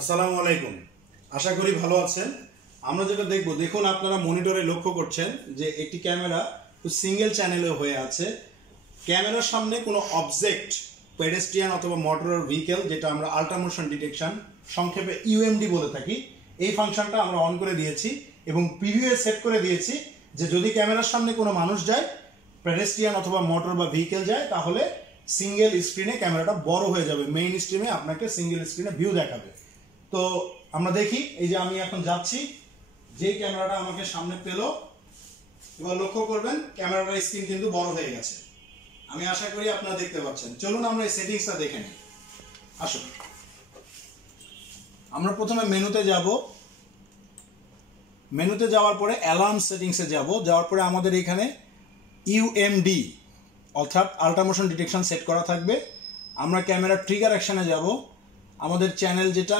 আসসালামু আলাইকুম। আশা করি ভালো আছেন। আমরা যেটা দেখব, দেখুন আপনারা মনিটরে লক্ষ্য করছেন যে একটি ক্যামেরা সিঙ্গেল চ্যানেলে হয়ে আছে। ক্যামেরার সামনে কোনো অবজেক্ট, পেডেস্ট্রিয়ান অথবা মোটর ভেহিকেল, যেটা আমরা আল্ট্রা মোশন ডিটেকশন সংক্ষেপে ইউএমডি বলে থাকি, এই ফাংশনটা আমরা অন করে দিয়েছি এবং প্রিভিউয়ে সেট করে দিয়েছি যে যদি ক্যামেরার সামনে কোনো মানুষ যায়, পেডেস্ট্রিয়ান অথবা মোটর বা ভেহিকেল যায়, তাহলে সিঙ্গেল স্ক্রিনে ক্যামেরাটা বড় হয়ে যাবে, মেইন স্ট্রিমে আপনাকে সিঙ্গেল স্ক্রিনে ভিউ দেখাবে। তো আমরা দেখি, এই যে আমি এখন যাচ্ছি, যেই ক্যামেরাটা আমাকে সামনে পেল, এবার লক্ষ্য করবেন ক্যামেরাটার স্ক্রিন কিন্তু বড় হয়ে গেছে। আমি আশা করি আপনারা দেখতে পাচ্ছেন। চলুন আমরা এই সেটিংসটা দেখে নিই। আসুন, আমরা প্রথমে মেনুতে যাব। মেনুতে যাওয়ার পরে অ্যালার্ম সেটিংসে যাব। যাওয়ার পরে আমাদের এখানে ইউএমডি অর্থাৎ আল্ট্রা মোশন ডিটেকশন সেট করা থাকবে। আমরা ক্যামেরা ট্রিগার অ্যাকশনে যাব। আমাদের চ্যানেল যেটা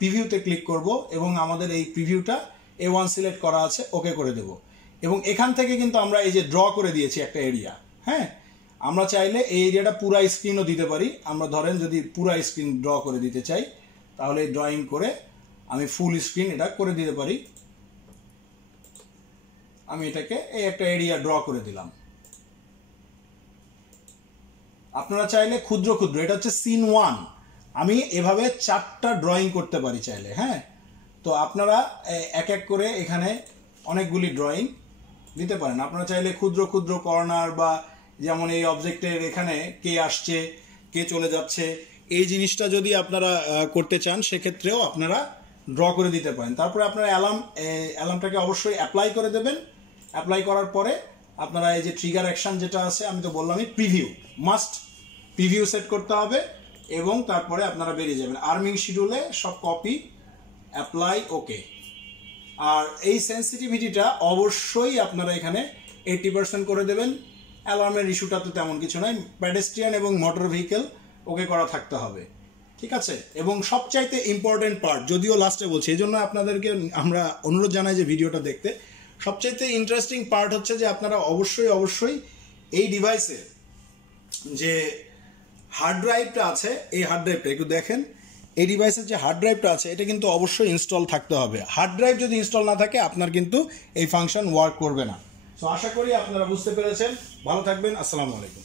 প্রিভিউতে ক্লিক করব এবং আমাদের এই প্রিভিউটা A1 সিলেক্ট করা আছে, ওকে করে দেব। এবং এখান থেকে কিন্তু আমরা এই যে ড্র করে দিয়েছি একটা এরিয়া। হ্যাঁ, আমরা চাইলে এই এরিয়াটা পুরা স্ক্রিনও দিতে পারি। আমরা ধরেন যদি পুরা স্ক্রিন ড্র করে দিতে চাই, তাহলে ড্রয়িং করে আমি ফুল স্ক্রিন এটা করে দিতে পারি। আমি এটাকে এই একটা এরিয়া ড্র করে দিলাম। আপনারা চাইলে ক্ষুদ্র ক্ষুদ্র, এটা হচ্ছে সিন 1, আমি এভাবে 4টা ড্রয়িং করতে পারি চাইলে। হ্যাঁ, তো আপনারা এক এক করে এখানে অনেকগুলি ড্রয়িং দিতে পারেন। আপনারা চাইলে ক্ষুদ্র ক্ষুদ্র কর্নার বা যেমন এই অবজেক্টের এখানে কে আসছে, কে চলে যাচ্ছে, এই জিনিসটা যদি আপনারা করতে চান, সেক্ষেত্রেও আপনারা ড্র করে দিতে পারেন। তারপরে আপনারা অ্যালার্মটাকে অবশ্যই অ্যাপ্লাই করে দেবেন। অ্যাপ্লাই করার পরে আপনারা এই যে ট্রিগার অ্যাকশন যেটা আছে, আমি তো বললামই প্রিভিউ, মাস্ট প্রিভিউ সেট করতে হবে এবং তারপরে আপনারা বেরিয়ে যাবেন। আর্মিং শিডিউলে সব কপি, অ্যাপ্লাই, ওকে। আর এই সেন্সিটিভিটিটা অবশ্যই আপনারা এখানে 80% করে দেবেন। অ্যালার্মের ইস্যুটা তো তেমন কিছু নয়। পেডেস্ট্রিয়ান এবং মোটর ভেহিকেল ওকে করা থাকতে হবে, ঠিক আছে। এবং সবচাইতে ইম্পর্টেন্ট পার্ট, যদিও লাস্টে বলছি, এই জন্য আপনাদেরকে আমরা অনুরোধ জানাই যে ভিডিওটা দেখতে। সবচাইতে ইন্টারেস্টিং পার্ট হচ্ছে যে আপনারা অবশ্যই এই ডিভাইসে যে হার্ড ড্রাইভটা আছে, এই হার্ড ড্রাইভটা একটু দেখেন। এই ডিভাইসের যে হার্ড ড্রাইভটা আছে, এটা কিন্তু অবশ্যই ইনস্টল থাকতে হবে। হার্ড ড্রাইভ যদি ইনস্টল না থাকে, আপনার কিন্তু এই ফাংশন ওয়ার্ক করবে না। সো আশা করি আপনারা বুঝতে পেরেছেন। ভালো থাকবেন। আসসালামু আলাইকুম।